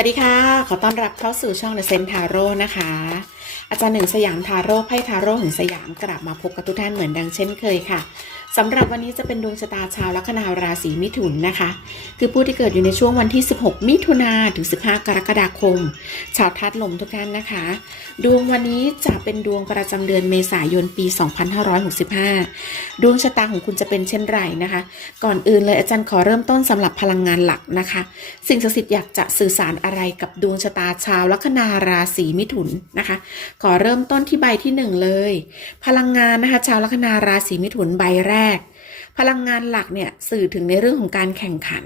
สวัสดีค่ะ ขอต้อนรับเข้าสู่ช่อง The Sen Tarot นะคะ อาจารย์หนึ่งสยามทาโร่ไพ่ทาโร่แห่งสยามกลับมาพบกับทุกท่านเหมือนดังเช่นเคยค่ะ สำหรับวันนี้จะเป็นดวงชะตาชาวลัคนาราศีมิถุนนะคะ คือผู้ที่เกิดอยู่ในช่วงวันที่ 16 มิถุนาถึง 15 กรกฎาคม ชาวทัดลมทุกท่านนะคะ ดวงวันนี้จะเป็นดวงประจำเดือนเมษายนปี 2565 ดวงชะตาของคุณจะเป็นเช่นไรนะคะ ก่อนอื่นเลยอาจารย์ขอเริ่มต้นสำหรับพลังงานหลักนะคะ สิ่งศักดิ์สิทธิ์อยากจะสื่อสารอะไรกับดวงชะตาชาวลัคนาราศีมิถุนนะคะ ขอเริ่มต้นที่ใบที่หนึ่งเลย พลังงานนะคะ ชาวลัคนาราศีมิถุนใบแรกพลังงานหลักเนี่ยสื่อถึงในเรื่องของการแข่งขัน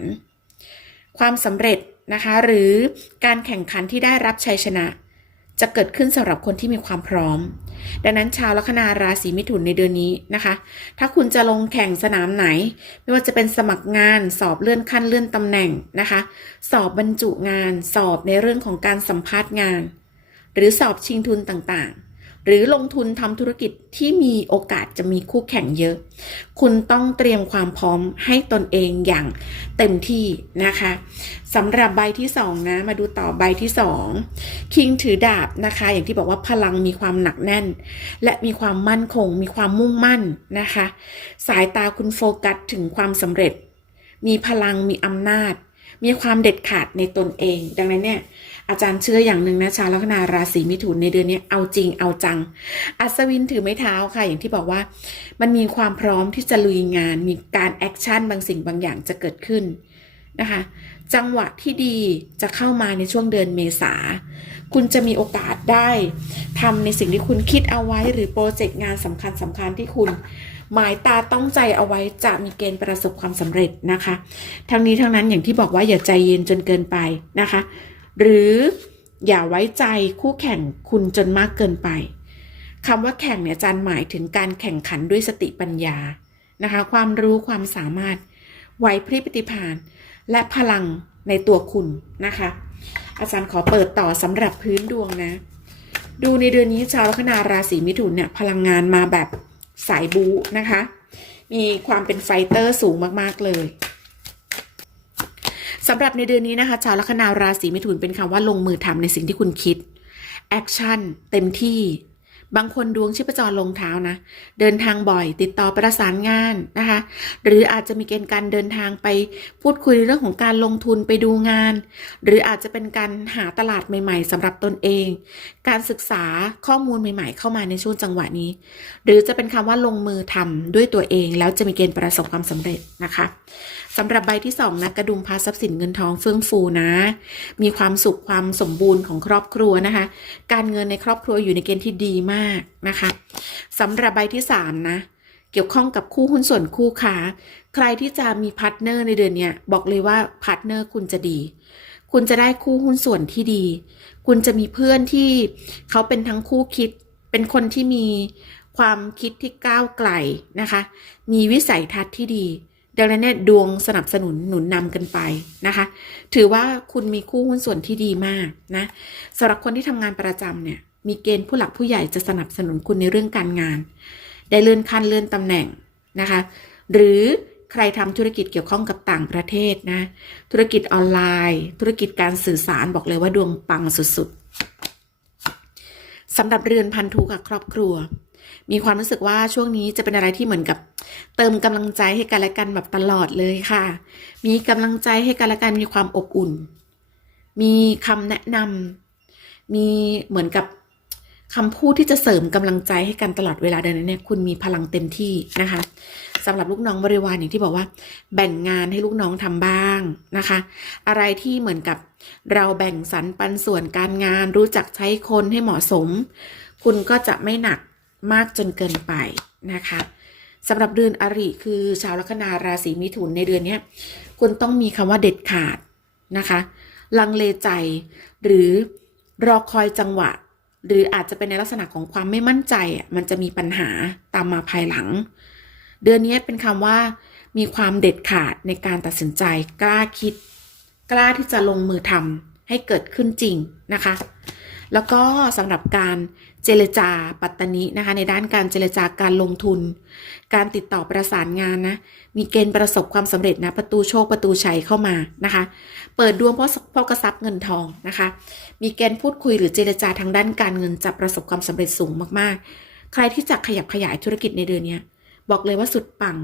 ความสำเร็จนะคะหรือการแข่งขันที่ได้รับชัยชนะ จะเกิดขึ้นสำหรับคนที่มีความพร้อม ดังนั้นชาวลัคนาราศีมิถุนในเดือนนี้นะคะ ถ้าคุณจะลงแข่งสนามไหน ไม่ว่าจะเป็นสมัครงาน สอบเลื่อนขั้นเลื่อนตำแหน่งนะคะ สอบบรรจุงาน สอบในเรื่องของการสัมภาษณ์งาน หรือสอบชิงทุนต่างๆ หรือลงทุนทำธุรกิจที่มีโอกาสจะมีคู่แข่งเยอะ คุณต้องเตรียมความพร้อมให้ตนเองอย่างเต็มที่นะคะสำหรับใบที่สองนะมาดูต่อใบที่สองคิงถือดาบนะคะ อย่างที่บอกว่าพลังมีความหนักแน่น และมีความมั่นคง มีความมุ่งมั่นนะคะ สายตาคุณโฟกัสถึงความสำเร็จ มีพลังมีอำนาจ มีความเด็ดขาดในตนเอง ดังนั้นเนี่ย อาจารย์เชื่ออย่างหนึ่งนะชาวลัคนาราศีมิถุนในเดือนนี้เอาจริงเอาจัง อัศวินถือไม้เท้าค่ะ อย่างที่บอกว่า มันมีความพร้อมที่จะลุยงาน มีการแอคชั่นบางสิ่งบางอย่างจะเกิดขึ้นนะคะจังหวะที่ดีจะเข้ามาในช่วงเดือนเมษา คุณจะมีโอกาสได้ทำในสิ่งที่คุณคิดเอาไว้หรือโปรเจกต์งานสำคัญสำคัญที่คุณ หมายตาต้องใจเอาไว้จะมีเกณฑ์ประสบความสำเร็จนะคะ ทั้งนี้ทั้งนั้นอย่างที่บอกว่าอย่าใจเย็นจนเกินไปนะคะ หรืออย่าไว้ใจคู่แข่งคุณจนมากเกินไปคำว่าแข่งเนี่ยจาร์หมายถึงการแข่งขันด้วยสติปัญญานะคะ ความรู้ความสามารถไหวพริบปฏิภาณและพลังในตัวคุณนะคะ อาจารย์ขอเปิดต่อสำหรับพื้นดวงนะ ดูในเดือนนี้ชาวลัคนาราศีมิถุนเนี่ยพลังงานมาแบบสายบูนะคะ มีความเป็นไฟเตอร์สูงมากๆเลย สำหรับในเดือนนี้นะคะ ชาวลัคนาราศีมิถุนเป็นคำว่าลงมือทำในสิ่งที่คุณคิดแอคชั่นเต็มที่ บางคนดวงชีพจรลงเท้านะ เดินทางบ่อยติดต่อประสานงานนะคะ หรืออาจจะมีเกณฑ์การเดินทางไปพูดคุยเรื่องของการลงทุนไปดูงาน หรืออาจจะเป็นการหาตลาดใหม่ ๆสำหรับตนเอง การศึกษาข้อมูลใหม่ ๆ เข้ามาในช่วงจังหวะนี้ หรือจะเป็นคำว่าลงมือทำด้วยตัวเอง แล้วจะมีเกณฑ์ประสบความสำเร็จนะคะ สำหรับใบที่2นะกระดุมพาทรัพย์สินเงินทองเฟื่องฟูนะ มีความสุขความสมบูรณ์ของครอบครัวนะคะ การเงินในครอบครัวอยู่ในเกณฑ์ที่ดีมากนะคะสำหรับใบที่3นะเกี่ยวข้องกับคู่หุ้นส่วนคู่ค้า ใครที่จะมีพาร์ทเนอร์ในเดือนนี้บอกเลยว่าพาร์ทเนอร์คุณจะดี คุณจะได้คู่หุ้นส่วนที่ดี คุณจะมีเพื่อนที่เขาเป็นทั้งคู่คิด เป็นคนที่มีความคิดที่ก้าวไกลนะคะ มีวิสัยทัศน์ที่ดี ดังนั้นเนี่ยดวงสนับสนุนหนุนนำกันไปนะคะ ถือว่าคุณมีคู่หุ้นส่วนที่ดีมากนะสำหรับคนที่ทำงานประจำเนี่ย มีเกณฑ์ผู้หลักผู้ใหญ่จะสนับสนุนคุณในเรื่องการงาน ได้เลื่อนขั้นเลื่อนตำแหน่งนะคะ หรือใครทำธุรกิจเกี่ยวข้องกับต่างประเทศนะ ธุรกิจออนไลน์ ธุรกิจการสื่อสารบอกเลยว่าดวงปังสุดๆสำหรับเรือนพันธุกับครอบครัว มีความรู้สึกว่าช่วงนี้จะเป็นอะไรที่เหมือนกับ เติมกำลังใจให้กันและกันแบบตลอดเลยค่ะ มีกำลังใจให้กันและกันมีความอบอุ่น มีคำแนะนำมีเหมือนกับคำพูดที่จะเสริมกำลังใจให้กันตลอดเวลาเดินนั้นเนี่ยคุณมีพลังเต็มที่นะคะสำหรับลูกน้องบริวารอย่างที่บอกว่า แบ่งงานให้ลูกน้องทำบ้างนะคะ อะไรที่เหมือนกับเราแบ่งสรรปันส่วนการงาน รู้จักใช้คนให้เหมาะสม คุณก็จะไม่หนัก มากจนเกินไปนะคะสำหรับเดือนอริคือชาวลัคนาราศีมิถุนในเดือนนี้คุณต้องมีคำว่าเด็ดขาดนะคะ ลังเลใจ หรือรอคอยจังหวะ หรืออาจจะเป็นในลักษณะของความไม่มั่นใจอะมันจะมีปัญหาตามมาภายหลัง เดือนนี้เป็นคำว่า มีความเด็ดขาดในการตัดสินใจ กล้าคิด กล้าที่จะลงมือทำให้เกิดขึ้นจริงนะคะ แล้วก็สำหรับการเจรจาปัตตนินะคะ ในด้านการเจรจาการลงทุน การติดต่อประสานงานนะ มีเกณฑ์ประสบความสำเร็จนะ ประตูโชคประตูชัยเข้ามานะคะ เปิดดวงเพราะเพราะกระซับเงินทองนะคะ มีเกณฑ์พูดคุยหรือเจรจาทางด้านการเงินจะประสบความสำเร็จสูงมากๆ ใครที่จะขยับขยายธุรกิจในเดือนนี้บอกเลยว่าสุดปัง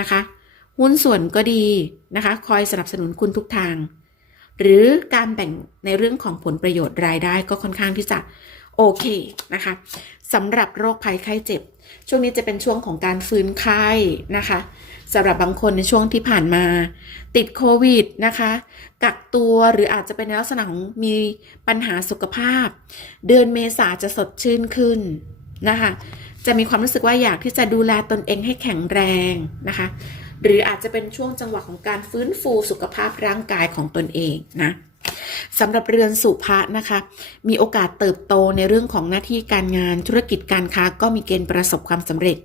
นะคะ หุ้นส่วนก็ดีนะคะ คอยสนับสนุนคุณทุกทาง หรือการแบ่งในเรื่องของผลประโยชน์รายได้ก็ค่อนข้างที่จะโอเคนะคะสำหรับโรคภัยไข้เจ็บ ช่วงนี้จะเป็นช่วงของการฟื้นไข้นะคะสำหรับบางคนในช่วงที่ผ่านมา ติดโควิดนะคะ กักตัวหรืออาจจะเป็นลักษณะของมีปัญหาสุขภาพ เดือนเมษาจะสดชื่นขึ้นนะคะ จะมีความรู้สึกว่าอยากที่จะดูแลตนเองให้แข็งแรงนะคะ หรืออาจจะเป็นช่วงจังหวะของการฟื้นฟูสุขภาพร่างกายของตนเองนะสำหรับเรือนสุภะนะคะ มีโอกาสเติบโตในเรื่องของหน้าที่การงานธุรกิจการค้าก็มีเกณฑ์ประสบความสำเร็จ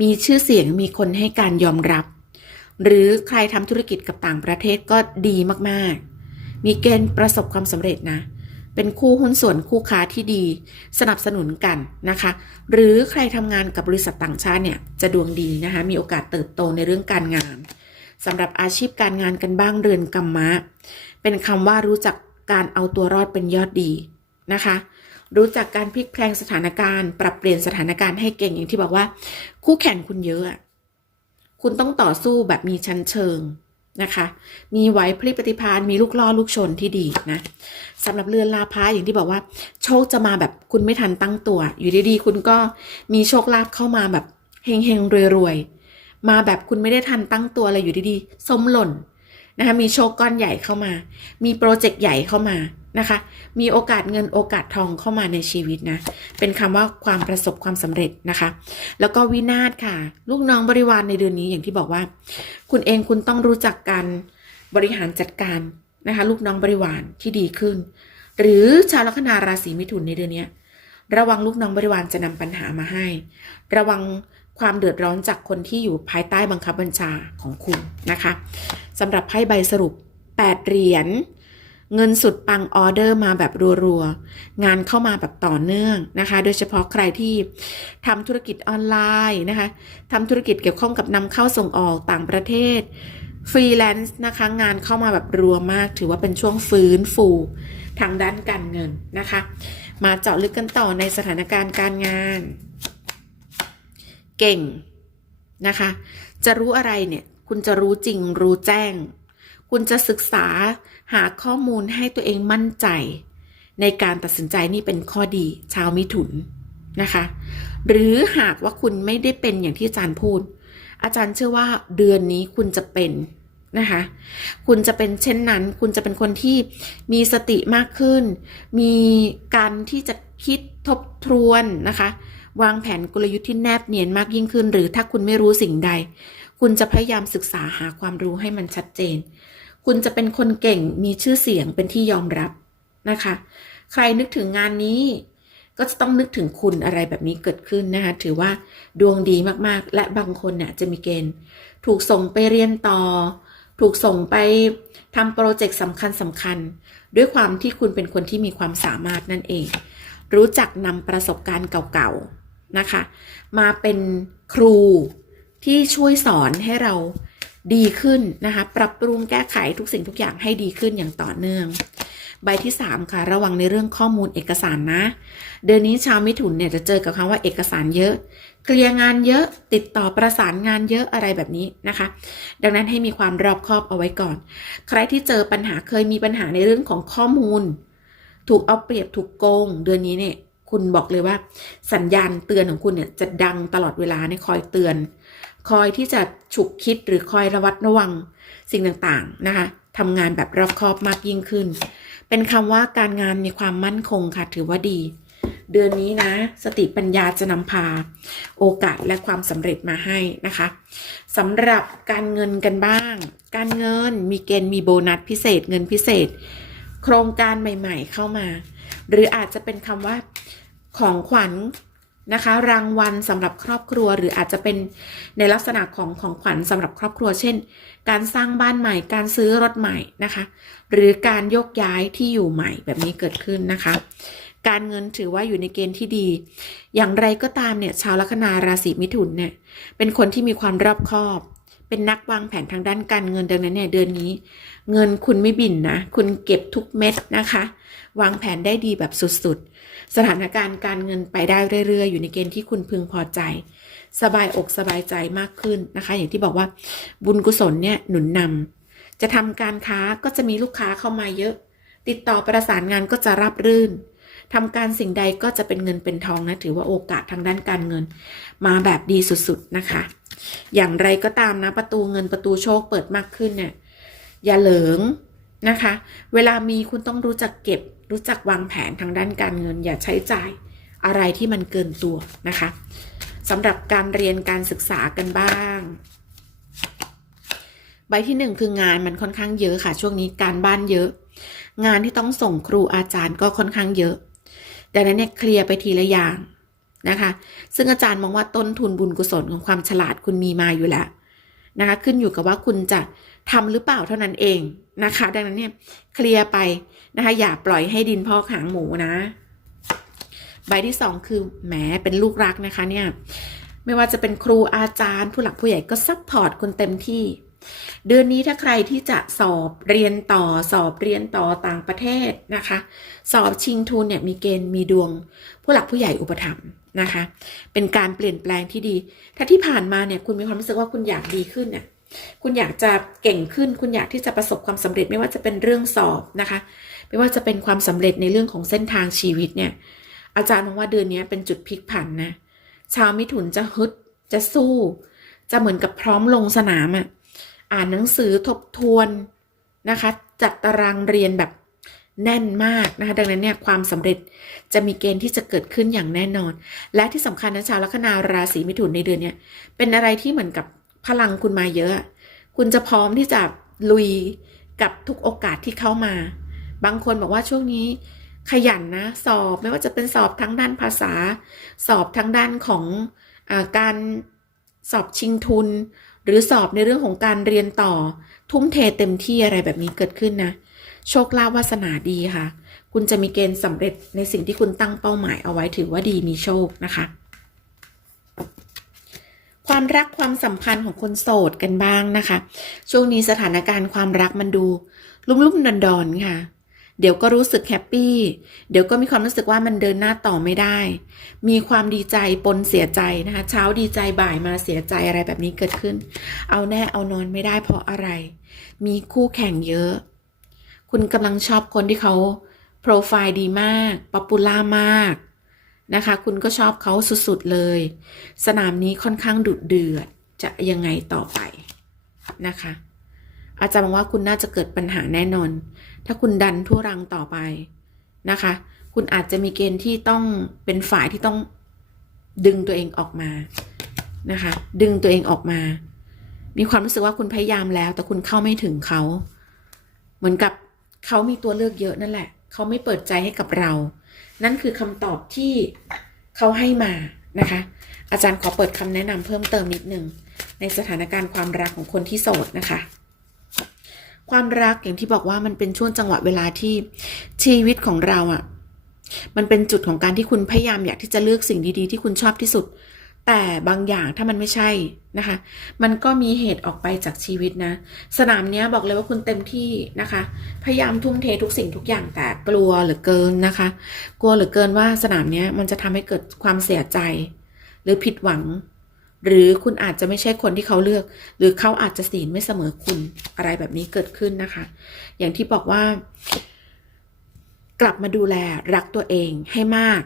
มีชื่อเสียงมีคนให้การยอมรับ หรือใครทำธุรกิจกับต่างประเทศก็ดีมากๆ มีเกณฑ์ประสบความสำเร็จนะ เป็นคู่หุ้นส่วนคู่ค้าที่ดี สนับสนุนกันนะคะ หรือใครทำงานกับบริษัทต่างชาติเนี่ยจะดวงดีนะคะ มีโอกาสเติบโตในเรื่องการงานสำหรับอาชีพการงานกันบ้างเรือนกรรมะ เป็นคำว่ารู้จักการเอาตัวรอดเป็นยอดดีนะคะ รู้จักการพลิกแพลงสถานการณ์ ปรับเปลี่ยนสถานการณ์ให้เก่งอย่างที่บอกว่า คู่แข่งคุณเยอะอะคุณต้องต่อสู้แบบมีชั้นเชิง นะคะ มีไหวพริบปฏิภาณมีลูกล่อลูกชนที่ดีนะสำหรับเรือนลาภะอย่างที่บอกว่า โชคจะมาแบบคุณไม่ทันตั้งตัว อยู่ดีๆ คุณก็มีโชคลาภเข้ามาแบบเฮงๆรวยๆมาแบบคุณไม่ได้ทันตั้งตัวอะไรอยู่ดีๆสมหล่นนะคะมีโชคก้อนใหญ่เข้ามา มีโปรเจกต์ใหญ่เข้ามา นะคะ มีโอกาสเงินโอกาสทองเข้ามาในชีวิตนะ เป็นคำว่าความประสบความสำเร็จนะคะ แล้วก็วินาศค่ะ ลูกน้องบริวารในเดือนนี้อย่างที่บอกว่า คุณเองคุณต้องรู้จักการบริหารจัดการนะคะ ลูกน้องบริวารที่ดีขึ้น หรือชาวลัคนาราศีมิถุนในเดือนนี้ระวังลูกน้องบริวารจะนำปัญหามาให้ ระวังความเดือดร้อนจากคนที่อยู่ภายใต้บังคับบัญชาของคุณนะคะสำหรับไพ่ใบสรุป 8 เหรียญ เงินสุดปังออเดอร์มาแบบรัวๆ งานเข้ามาแบบต่อเนื่องนะคะ โดยเฉพาะใครที่ทำธุรกิจออนไลน์นะคะทำธุรกิจเกี่ยวข้องกับนำเข้าส่งออกต่างประเทศฟรีแลนซ์นะคะ งานเข้ามาแบบรัวมาก ถือว่าเป็นช่วงฟื้นฟูทางด้านการเงินนะคะ มาเจาะลึกกันต่อในสถานการณ์การงาน เก่งนะคะ จะรู้อะไรเนี่ย คุณจะรู้จริงรู้แจ้ง คุณจะศึกษาหาข้อมูลให้ตัวเองมั่นใจ ในการตัดสินใจนี่เป็นข้อดีชาวมิถุนนะคะ หรือหากว่าคุณไม่ได้เป็นอย่างที่อาจารย์พูด อาจารย์เชื่อว่าเดือนนี้คุณจะเป็นนะคะ คุณจะเป็นเช่นนั้น คุณจะเป็นคนที่มีสติมากขึ้น มีการที่จะคิดทบทวนนะคะ วางแผนกลยุทธ์ที่แนบเนียนมากยิ่งขึ้น หรือถ้าคุณไม่รู้สิ่งใด คุณจะพยายามศึกษาหาความรู้ให้มันชัดเจน คุณจะเป็นคนเก่งมีชื่อเสียงเป็นที่ยอมรับนะคะ ใครนึกถึงงานนี้ ก็จะต้องนึกถึงคุณอะไรแบบนี้เกิดขึ้นนะคะ ถือว่าดวงดีมากๆ และบางคนเนี่ยจะมีเกณฑ์ ถูกส่งไปเรียนต่อ ถูกส่งไปทำโปรเจกต์สำคัญสำคัญ ด้วยความที่คุณเป็นคนที่มีความสามารถนั่นเอง รู้จักนำประสบการณ์เก่าๆนะคะ มาเป็นครูที่ช่วยสอนให้เรา ดีขึ้นนะคะ ปรับปรุงแก้ไขทุกสิ่งทุกอย่างให้ดีขึ้นอย่างต่อเนื่อง ใบที่ 3 ค่ะ ระวังในเรื่องข้อมูลเอกสารนะ เดือนนี้ชาวมิถุนเนี่ยจะเจอกับคำว่าเอกสารเยอะ เคลียร์งานเยอะ ติดต่อประสานงานเยอะอะไรแบบนี้นะคะ ดังนั้นให้มีความรอบคอบเอาไว้ก่อน ใครที่เจอปัญหาเคยมีปัญหาในเรื่องของข้อมูล ถูกเอาเปรียบถูกโกง เดือนนี้เนี่ยคุณบอกเลยว่า สัญญาณเตือนของคุณเนี่ยจะดังตลอดเวลาเนี่ยคอยเตือน คอยที่จะฉุกคิดหรือคอยระวัดระวังสิ่งต่างๆนะคะทำงานแบบรอบคอบมากยิ่งขึ้น เป็นคำว่าการงานมีความมั่นคงค่ะถือว่าดี เดือนนี้นะ สติปัญญาจะนำพา โอกาสและความสำเร็จมาให้นะคะสำหรับการเงินกันบ้าง การเงินมีเกณฑ์มีโบนัสพิเศษเงินพิเศษ โครงการใหม่ๆเข้ามา หรืออาจจะเป็นคำว่าของขวัญ นะคะ รางวัลสำหรับครอบครัวหรืออาจจะเป็นในลักษณะของของขวัญสำหรับครอบครัว เช่น การสร้างบ้านใหม่ การซื้อรถใหม่นะคะ หรือการยกย้ายที่อยู่ใหม่แบบนี้เกิดขึ้นนะคะ การเงินถือว่าอยู่ในเกณฑ์ที่ดี อย่างไรก็ตามเนี่ยชาวลัคนาราศีมิถุนเนี่ยเป็นคนที่มีความรอบคอบ เป็นนักวางแผนทางด้านการเงินดังนั้นเนี่ยเดือนนี้ เงินคุณไม่บินนะ คุณเก็บทุกเม็ดนะคะ วางแผนได้ดีแบบสุดๆ สถานการณ์การเงินไปได้เรื่อยๆ อยู่ในเกณฑ์ที่คุณพึงพอใจ สบายอกสบายใจมากขึ้นนะคะ อย่างที่บอกว่าบุญกุศลเนี่ยหนุนนำจะทำการค้าก็จะมีลูกค้าเข้ามาเยอะ ติดต่อประสานงานก็จะรับรื่นทำการสิ่งใดก็จะเป็นเงินเป็นทองนะ ถือว่าโอกาสทางด้านการเงิน มาแบบดีสุดๆนะคะ อย่างไรก็ตามนะประตูเงินประตูโชคเปิดมากขึ้นเนี่ยอย่าเหลิงนะคะ เวลามีคุณต้องรู้จักเก็บ รู้จักวางแผนทางด้านการเงิน อย่าใช้จ่ายอะไรที่มันเกินตัวนะคะสำหรับการเรียนการศึกษากันบ้าง ใบที่หนึ่งคืองานมันค่อนข้างเยอะค่ะ ช่วงนี้การบ้านเยอะ งานที่ต้องส่งครูอาจารย์ก็ค่อนข้างเยอะดังนั้นเนี่ยเคลียร์ไปทีละอย่าง นะคะ ซึ่งอาจารย์มองว่าต้นทุนบุญกุศลของความฉลาดคุณมีมาอยู่แล้วนะคะ ขึ้นอยู่กับว่าคุณจะทำหรือเปล่าเท่านั้นเองนะคะ ดังนั้นเนี่ยเคลียร์ไปนะคะ อย่าปล่อยให้ดินพอกหางหมูนะ ใบที่สองคือแหมเป็นลูกรักนะคะเนี่ยไม่ว่าจะเป็นครูอาจารย์ ผู้หลักผู้ใหญ่ก็ซัพพอร์ตคุณเต็มที่ เดือนนี้ถ้าใครที่จะสอบเรียนต่อสอบเรียนต่อต่างประเทศนะคะ สอบชิงทุนเนี่ยมีเกณฑ์มีดวง ผู้หลักผู้ใหญ่อุปถัมภ์ นะคะ เป็นการเปลี่ยนแปลงที่ดี ถ้าที่ผ่านมาเนี่ยคุณมีความรู้สึกว่าคุณอยากดีขึ้นเนี่ยคุณอยากจะเก่งขึ้น คุณอยากที่จะประสบความสำเร็จไม่ว่าจะเป็นเรื่องสอบนะคะ ไม่ว่าจะเป็นความสำเร็จในเรื่องของเส้นทางชีวิตเนี่ย อาจารย์มองว่าเดือนนี้เป็นจุดพลิกผันนะ ชาวมิถุนจะฮึด จะสู้ จะเหมือนกับพร้อมลงสนามอะ่ะ อ่านหนังสือทบทวนนะคะ จัดตารางเรียนแบบ แน่นมากนะคะดังนั้นเนี่ยความสำเร็จจะมีเกณฑ์ที่จะเกิดขึ้นอย่างแน่นอน และที่สำคัญนะชาวลัคนาราศีมิถุนในเดือนเนี้ยเป็นอะไรที่เหมือนกับพลังคุณมาเยอะ คุณจะพร้อมที่จะลุยกับทุกโอกาสที่เข้ามา บางคนบอกว่าช่วงนี้ขยันนะ สอบไม่ว่าจะเป็นสอบทั้งด้านภาษา สอบทั้งด้านของอการสอบชิงทุน หรือสอบในเรื่องของการเรียนต่อทุ่มเทเต็มที่อะไรแบบนี้เกิดขึ้นนะ โชคลาภวาสนาดีค่ะ คุณจะมีเกณฑ์สำเร็จในสิ่งที่คุณตั้งเป้าหมายเอาไว้ถือว่าดีมีโชคนะคะ ความรักความสัมพันธ์ของคนโสดกันบ้างนะคะ ช่วงนี้สถานการณ์ความรักมันดู ลุ่มๆดอนๆค่ะเดี๋ยวก็รู้สึกแฮปปี้ เดี๋ยวก็มีความรู้สึกว่ามันเดินหน้าต่อไม่ได้ มีความดีใจปนเสียใจนะคะ เช้าดีใจบ่ายมาเสียใจอะไรแบบนี้เกิดขึ้น เอาแน่เอานอนไม่ได้เพราะอะไร มีคู่แข่งเยอะ คุณกำลังชอบคนที่เขาโปรไฟล์ดีมากป๊อปปูล่ามากนะคะ คุณก็ชอบเขาสุดๆเลย สนามนี้ค่อนข้างดุเดือดจะยังไงต่อไปนะคะ อาจารย์มองว่าคุณน่าจะเกิดปัญหาแน่นอน ถ้าคุณดันทุรังต่อไปนะคะ คุณอาจจะมีเกณฑ์ที่ต้องเป็นฝ่ายที่ต้องดึงตัวเองออกมานะคะ ดึงตัวเองออกมา มีความรู้สึกว่าคุณพยายามแล้ว แต่คุณเข้าไม่ถึงเขา เหมือนกับ เขามีตัวเลือกเยอะนั่นแหละ เขาไม่เปิดใจให้กับเรา นั่นคือคำตอบที่เขาให้มานะคะ อาจารย์ขอเปิดคำแนะนำเพิ่มเติมนิดนึงในสถานการณ์ความรักของคนที่โสดนะคะ ความรักอย่างที่บอกว่ามันเป็นช่วงจังหวะเวลาที่ชีวิตของเราอะ่ะ มันเป็นจุดของการที่คุณพยายามอยากที่จะเลือกสิ่งดีๆ ที่คุณชอบที่สุด แต่บางอย่างถ้ามันไม่ใช่นะคะ มันก็มีเหตุออกไปจากชีวิตนะ สนามเนี้ยบอกเลยว่าคุณเต็มที่นะคะ พยายามทุ่มเททุกสิ่งทุกอย่างแต่กลัวเหลือเกินนะคะ กลัวเหลือเกินว่าสนามเนี้ยมันจะทำให้เกิดความเสียใจ หรือผิดหวัง หรือคุณอาจจะไม่ใช่คนที่เขาเลือก หรือเขาอาจจะศีลไม่เสมอคุณอะไรแบบนี้เกิดขึ้นนะคะ อย่างที่บอกว่า กลับมาดูแลรักตัวเองให้มาก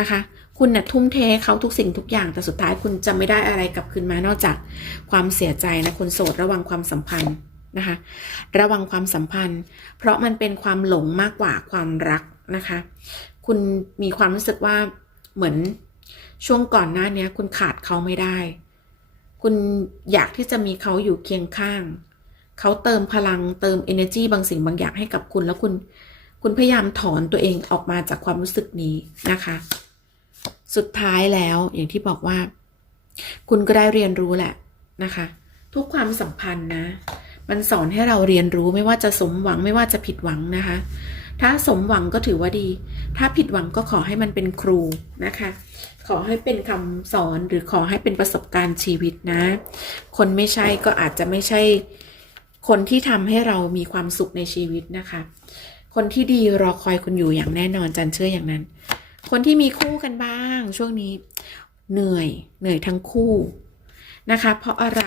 นะคะ คุณนะ่ะทุ่มเทเขาทุกสิ่งทุกอย่าง แต่สุดท้ายคุณจะไม่ได้อะไรกลับคืนมานอกจากความเสียใจนะคนโสดระวังความสัมพันธ์นะคะ ระวังความสัมพันธ์ เพราะมันเป็นความหลงมากกว่าความรักนะคะ คุณมีความรู้สึกว่าเหมือนช่วงก่อนหน้านี้คุณขาดเขาไม่ได้ คุณอยากที่จะมีเขาอยู่เคียงข้าง เขาเติมพลังเติม energy บางสิ่งบางอย่างให้กับคุณแล้วคุณ คุณพยายามถอนตัวเองออกมาจากความรู้สึกนี้นะคะ สุดท้ายแล้วอย่างที่บอกว่า คุณก็ได้เรียนรู้แหละนะคะ ทุกความสัมพันธ์นะ มันสอนให้เราเรียนรู้ไม่ว่าจะสมหวังไม่ว่าจะผิดหวังนะคะ ถ้าสมหวังก็ถือว่าดี ถ้าผิดหวังก็ขอให้มันเป็นครูนะคะ ขอให้เป็นคำสอนหรือขอให้เป็นประสบการณ์ชีวิตนะ คนไม่ใช่ก็อาจจะไม่ใช่คนที่ทำให้เรามีความสุขในชีวิตนะคะ คนที่ดีรอคอยคุณอยู่อย่างแน่นอนจันเชื่ออย่างนั้น คนที่มีคู่กันบ้าง ช่วงนี้เหนื่อยเหนื่อยทั้งคู่นะคะ เพราะอะไร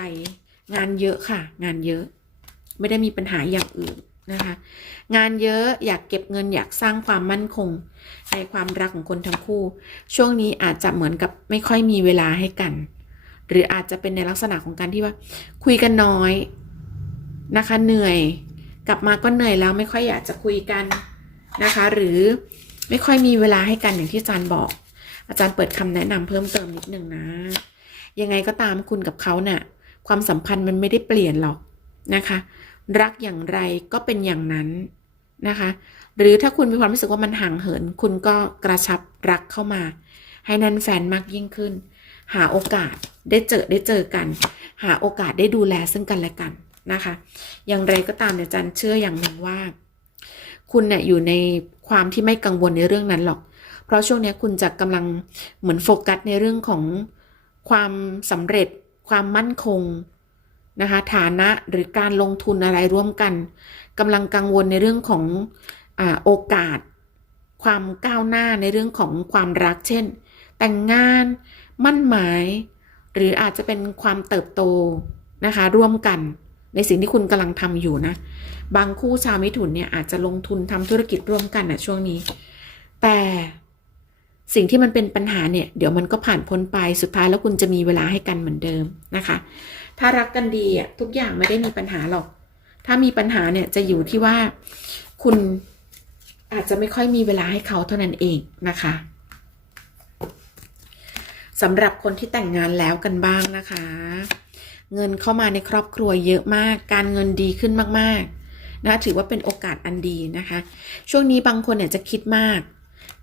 งานเยอะค่ะ งานเยอะ ไม่ได้มีปัญหาอย่างอื่นนะคะ งานเยอะอยากเก็บเงินอยากสร้างความมั่นคง ในความรักของคนทั้งคู่ ช่วงนี้อาจจะเหมือนกับไม่ค่อยมีเวลาให้กัน หรืออาจจะเป็นในลักษณะของการที่ว่า คุยกันน้อยนะคะเหนื่อย กลับมาก็เหนื่อยแล้วไม่ค่อยอยากจะคุยกันนะคะ หรือ ไม่ค่อยมีเวลาให้กันอย่างที่อาจารย์บอก อาจารย์เปิดคำแนะนำเพิ่มเติมนิดนึงนะ ยังไงก็ตามคุณกับเขาเนะ่ะ ความสัมพันธ์มันไม่ได้เปลี่ยนหรอกนะคะ รักอย่างไรก็เป็นอย่างนั้นนะคะ หรือถ้าคุณมีความรู้สึกว่ามันห่างเหิน คุณก็กระชับรักเข้ามา ให้นันแฟนมากยิ่งขึ้น หาโอกาสได้เจอได้เจอกัน หาโอกาสได้ดูแลซึ่งกันและกันนะคะ อย่างไรก็ตามเนี่ยจันเชื่ออย่างหนึ่งว่า คุณเนี่ยอยู่ใน ความที่ไม่กังวลในเรื่องนั้นหรอก เพราะช่วงนี้คุณจะกำลังเหมือนโฟกัสในเรื่องของความสำเร็จ ความมั่นคงนะคะฐานะหรือการลงทุนอะไรร่วมกันกำลังกังวลในเรื่องของอโอกาส ความก้าวหน้าในเรื่องของความรัก เช่น แต่งงาน มั่นหมาย หรืออาจจะเป็นความเติบโตนะคะร่วมกัน ในสิ่งที่คุณกำลังทำอยู่นะ บางคู่ชาวมิถุนเนี่ยอาจจะลงทุนทำธุรกิจร่วมกันนะช่วงนี้ แต่สิ่งที่มันเป็นปัญหาเนี่ย เดี๋ยวมันก็ผ่านพ้นไปสุดท้ายแล้วคุณจะมีเวลาให้กันเหมือนเดิมนะคะ ถ้ารักกันดีอะทุกอย่างไม่ได้มีปัญหาหรอก ถ้ามีปัญหาเนี่ยจะอยู่ที่ว่าคุณอาจจะไม่ค่อยมีเวลาให้เขาเท่านั้นเองนะคะสำหรับคนที่แต่งงานแล้วกันบ้างนะคะ เงินเข้ามาในครอบครัวเยอะมาก การเงินดีขึ้นมากๆนะถือว่าเป็นโอกาสอันดีนะคะ ช่วงนี้บางคนเนี่ยจะคิดมาก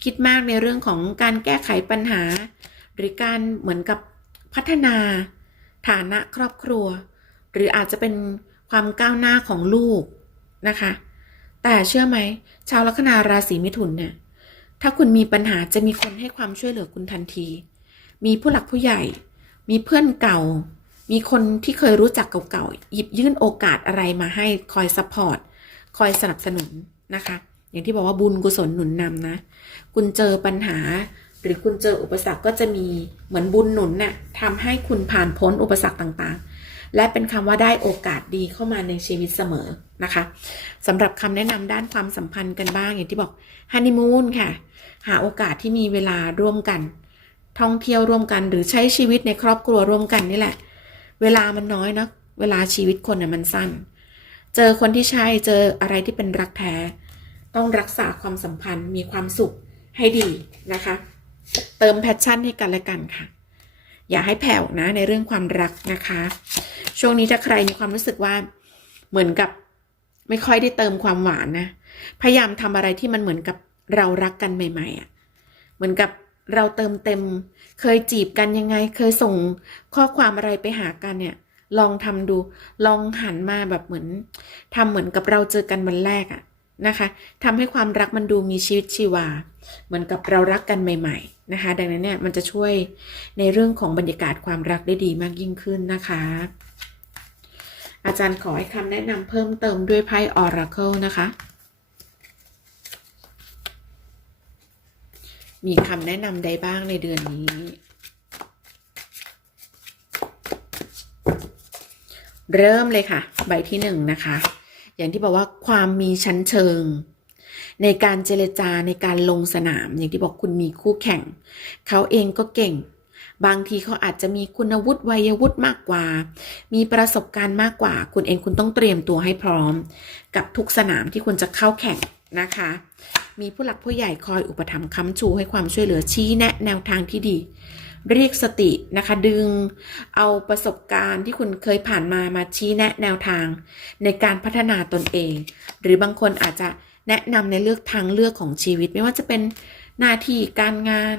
คิดมากในเรื่องของการแก้ไขปัญหา หรือการเหมือนกับพัฒนาฐานะครอบครัว หรืออาจจะเป็นความก้าวหน้าของลูกนะคะ แต่เชื่อไหม ชาวลัคนาราศีมิถุนเนี่ยถ้าคุณมีปัญหาจะมีคนให้ความช่วยเหลือคุณทันที มีผู้หลักผู้ใหญ่ มีเพื่อนเก่า มีคนที่เคยรู้จักเก่าๆหยิบยื่นโอกาสอะไรมาให้คอยซัพพอร์ตคอยสนับสนุนนะคะ อย่างที่บอกว่าบุญกุศลหนุนนำนะ คุณเจอปัญหา หรือคุณเจออุปสรรคก็จะมีเหมือนบุญหนุนน่ะทำให้คุณผ่านพ้นอุปสรรคต่างๆ และเป็นคำว่าได้โอกาสดีเข้ามาในชีวิตเสมอนะคะสำหรับคำแนะนำด้านความสัมพันธ์กันบ้างอย่างที่บอกฮันนีมูนค่ะ หาโอกาสที่มีเวลาร่วมกัน ท่องเที่ยวร่วมกันหรือใช้ชีวิตในครอบครัวร่วมกันนี่แหละ เวลามันน้อยนะเวลาชีวิตคนน่ะมันสั้น เจอคนที่ใช่เจออะไรที่เป็นรักแท้ ต้องรักษาความสัมพันธ์มีความสุขให้ดีนะคะ เติมแพชชั่นให้กันและกันค่ะ อย่าให้แผ่วนะในเรื่องความรักนะคะ ช่วงนี้ถ้าใครมีความรู้สึกว่าเหมือนกับไม่ค่อยได้เติมความหวานนะ พยายามทำอะไรที่มันเหมือนกับเรารักกันใหม่ๆอะ่ะ เหมือนกับ เราเติมเต็ม เคยจีบกันยังไง เคยส่งข้อความอะไรไปหากันเนี่ย ลองทำดู ลองหันมาแบบเหมือนทำเหมือนกับเราเจอกันวันแรกอะนะคะทำให้ความรักมันดูมีชีวิตชีวา เหมือนกับเรารักกันใหม่ ๆ นะคะ ดังนั้นเนี่ยมันจะช่วยในเรื่องของบรรยากาศความรักได้ดีมากยิ่งขึ้นนะคะ อาจารย์ขอให้คำแนะนำเพิ่มเติมด้วยไพ่ Oracle นะคะ มีคำแนะนำใดบ้างในเดือนนี้ เริ่มเลยค่ะ ใบที่หนึ่งนะคะ อย่างที่บอกว่าความมีชั้นเชิง ในการเจรจาในการลงสนาม อย่างที่บอกคุณมีคู่แข่ง เขาเองก็เก่ง บางทีเขาอาจจะมีคุณวุฒิวัยวุฒิมากกว่า มีประสบการณ์มากกว่า คุณเองคุณต้องเตรียมตัวให้พร้อม กับทุกสนามที่คุณจะเข้าแข่ง นะคะ มีผู้หลักผู้ใหญ่คอยอุปถัมภ์ค้ำชูให้ความช่วยเหลือชี้แนะแนวทางที่ดี เรียกสตินะคะ ดึงเอาประสบการณ์ที่คุณเคยผ่านมามาชี้แนะแนวทาง ในการพัฒนาตนเอง หรือบางคนอาจจะแนะนำในเลือกทางเลือกของชีวิต ไม่ว่าจะเป็นหน้าที่การงาน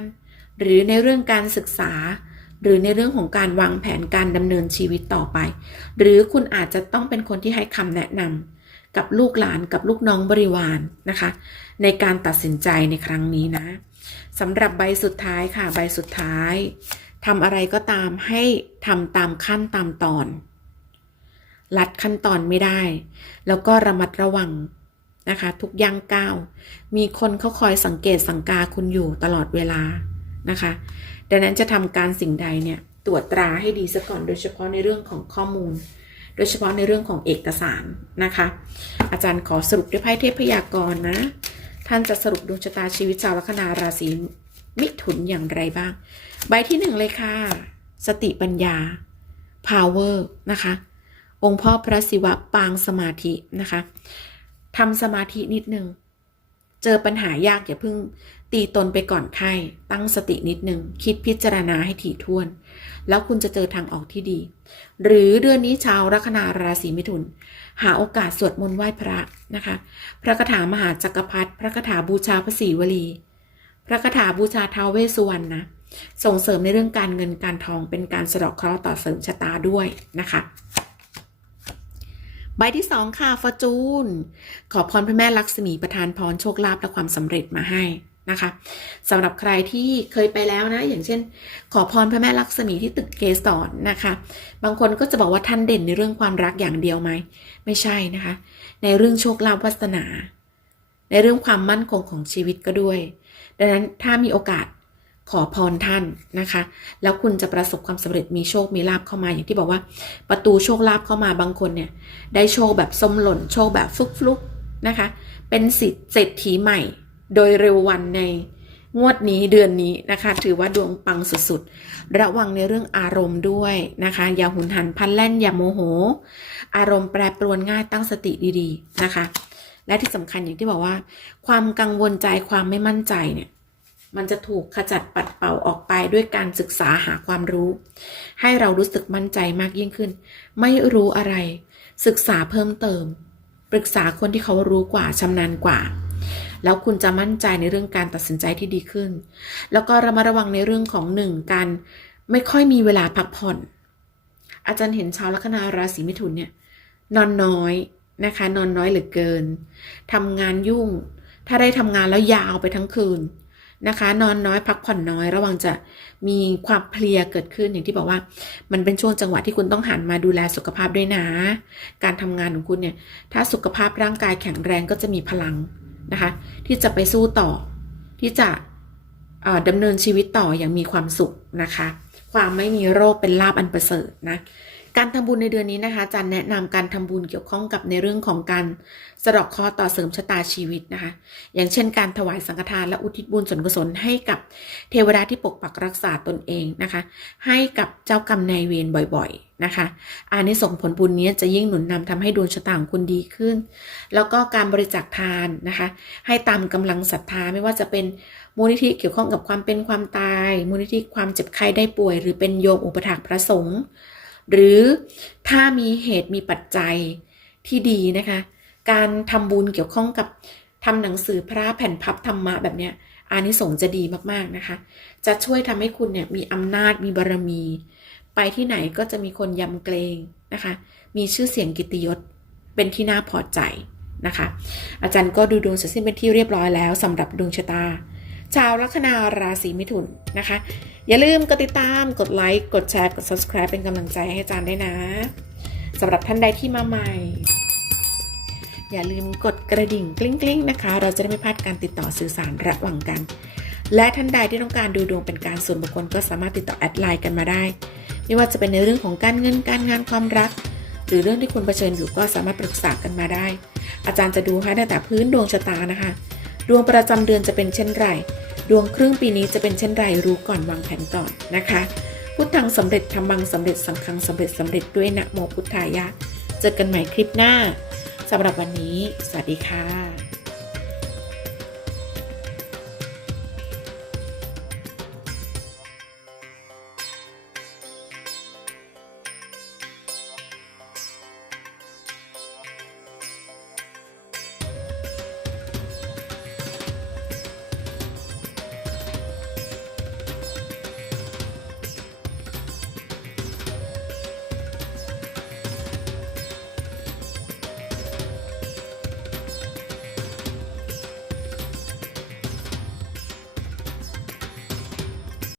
หรือในเรื่องการศึกษา หรือในเรื่องของการวางแผนการดำเนินชีวิตต่อไป หรือคุณอาจจะต้องเป็นคนที่ให้คำแนะนำ กับลูกหลานกับลูกน้องบริวารนะคะ ในการตัดสินใจในครั้งนี้นะสำหรับใบสุดท้ายค่ะใบสุดท้ายทำอะไรก็ตามให้ทำตามขั้นตามตอน ลัดขั้นตอนไม่ได้ แล้วก็ระมัดระวังนะคะ ทุกย่างก้าว มีคนเขาคอยสังเกตสังกาคุณอยู่ตลอดเวลานะคะ ดังนั้นจะทำการสิ่งใดเนี่ยตรวจตราให้ดีซะก่อนโดยเฉพาะในเรื่องของข้อมูล โดยเฉพาะในเรื่องของเอกสารนะคะ อาจารย์ขอสรุปด้วยไพ่เทพยากรณ์นะ ท่านจะสรุปดวงชะตาชีวิตชาวลัคนาราศีมิถุนอย่างไรบ้าง ใบที่หนึ่งเลยค่ะ สติปัญญา power นะคะ องค์พ่อพระศิวะปางสมาธินะคะทำสมาธินิดนึง เจอปัญหายากอย่าเพิ่ง ตีตนไปก่อนไข้ตั้งสตินิดนึง คิดพิจารณาให้ถี่ถ้วน แล้วคุณจะเจอทางออกที่ดี หรือเดือนนี้ชาวลัคนาราศีมิถุน หาโอกาสสวดมนต์ไหว้พระนะคะ พระคาถามหาจักรพรรดิพระคาถาบูชาพระศรีวลี พระคาถาบูชาท้าวเวสสุวรรณนะส่งเสริมในเรื่องการเงินการทองเป็นการสะดาะเคราะห์ต่อเสริมชะตาด้วยนะคะใบที่สองค่ะฟอร์จูน ขอพรพระแม่ลักษมีประทานพรโชคลาภและความสำเร็จมาให้ นะคะสำหรับใครที่เคยไปแล้วนะ อย่างเช่น ขอพรพระแม่ลักษมีที่ตึกเกสรนนะคะ บางคนก็จะบอกว่าท่านเด่นในเรื่องความรักอย่างเดียวไหม ไม่ใช่นะคะ ในเรื่องโชคลาภวาสนา ในเรื่องความมั่นคงของชีวิตก็ด้วย ดังนั้นถ้ามีโอกาสขอพรท่านนะคะ แล้วคุณจะประสบความสำเร็จมีโชคมีลาภเข้ามาอย่างที่บอกว่า ประตูโชคลาภเข้ามาบางคนเนี่ยได้โชคแบบส้มหล่นโชคแบบฟลุกๆนะคะ เป็นสิทธิ์เศรษฐีใหม่ โดยเร็ววันในงวดนี้เดือนนี้นะคะ ถือว่าดวงปังสุดๆ ระวังในเรื่องอารมณ์ด้วยนะคะ อย่าหุนหันพันแล่นอย่าโมโห อารมณ์แปรปรวนง่ายตั้งสติดีๆนะคะ และที่สำคัญอย่างที่บอกว่า ความกังวลใจความไม่มั่นใจเนี่ยมันจะถูกขจัดปัดเป่าออกไปด้วยการศึกษาหาความรู้ ให้เรารู้สึกมั่นใจมากยิ่งขึ้น ไม่รู้อะไร ศึกษาเพิ่มเติม ปรึกษาคนที่เขารู้กว่าชำนาญกว่า แล้วคุณจะมั่นใจในเรื่องการตัดสินใจที่ดีขึ้น แล้วก็ระมัดระวังในเรื่องของหนึ่งการไม่ค่อยมีเวลาพักผ่อน อาจารย์เห็นชาวลัคนาราศีมิถุนเนี่ยนอนน้อยนะคะ นอนน้อยเหลือเกินทำงานยุ่ง ถ้าได้ทำงานแล้วยาวไปทั้งคืนนะคะ นอนน้อยพักผ่อนน้อย ระวังจะมีความเพลียเกิดขึ้นอย่างที่บอกว่า มันเป็นช่วงจังหวะที่คุณต้องหันมาดูแลสุขภาพด้วยนะ การทำงานของคุณเนี่ย ถ้าสุขภาพร่างกายแข็งแรงก็จะมีพลัง นะคะ ที่จะไปสู้ต่อ ที่จะดำเนินชีวิตต่ออย่างมีความสุขนะคะ ความไม่มีโรคเป็นลาบอันประเสริฐนะ การทำบุญในเดือนนี้นะคะจารย์แนะนำการทำบุญเกี่ยวข้องกับในเรื่องของการสะดาะคราะห์ต่อเสริมชะตาชีวิตนะคะ อย่างเช่น การถวายสังฆทานและอุทิศบุญส่วนกุศลให้กับเทวดาที่ปกปักรักษาตนเองนะคะ ให้กับเจ้ากรรมนายเวรบ่อยๆนะคะอานิสงส์ผลบุญนี้จะยิ่งหนุนนำทำให้ดวงชะตาของคุณดีขึ้น แล้วก็การบริจาคทานนะคะ ให้ตามกำลังศรัทธาไม่ว่าจะเป็นมูลนิธิเกี่ยวข้องกับความเป็นความตาย มูลนิธิความเจ็บไข้ได้ป่วย หรือเป็นโยมอุปถัมภ์พระสงฆ์ หรือถ้ามีเหตุมีปัจจัยที่ดีนะคะ การทำบุญเกี่ยวข้องกับทำหนังสือพระแผ่นพับธรรมะแบบเนี้ยอานิสงส์จะดีมากๆนะคะ จะช่วยทำให้คุณเนี่ยมีอำนาจมีบารมี ไปที่ไหนก็จะมีคนยำเกรงนะคะ มีชื่อเสียงกิตติยศเป็นที่น่าพอใจนะคะ อาจารย์ก็ดูดวงเสร็จสิ้นเป็นที่เรียบร้อยแล้วสำหรับดวงชะตา ชาวลัคนาราศีมิถุนนะคะ อย่าลืมกดติดตาม กดไลค์ กดแชร์ กด subscribe เป็นกำลังใจให้อาจารย์ด้วยนะสำหรับท่านใดที่มาใหม่ อย่าลืมกดกระดิ่งกลิ้งๆนะคะ เราจะได้ไม่พลาดการติดต่อสื่อสารระหว่างกัน และท่านใดที่ต้องการดูดวงเป็นการส่วนบุคคลก็สามารถติดต่อแอดไลน์กันมาได้ ไม่ว่าจะเป็นในเรื่องของการเงินการงานความรัก หรือเรื่องที่คุณเผชิญอยู่ก็สามารถปรึกษากันมาได้ อาจารย์จะดูให้ตั้งแต่พื้นดวงชะตานะคะ ดวงประจำเดือนจะเป็นเช่นไร ดวงครึ่งปีนี้จะเป็นเช่นไรรู้ก่อนวางแผนก่อนนะคะพุทธังสำเร็จทำบังสำเร็จสังฆังสำเร็จสำเร็จด้วยนะโมพุทธายะ เจอกันใหม่คลิปหน้าสำหรับวันนี้ สวัสดีค่ะ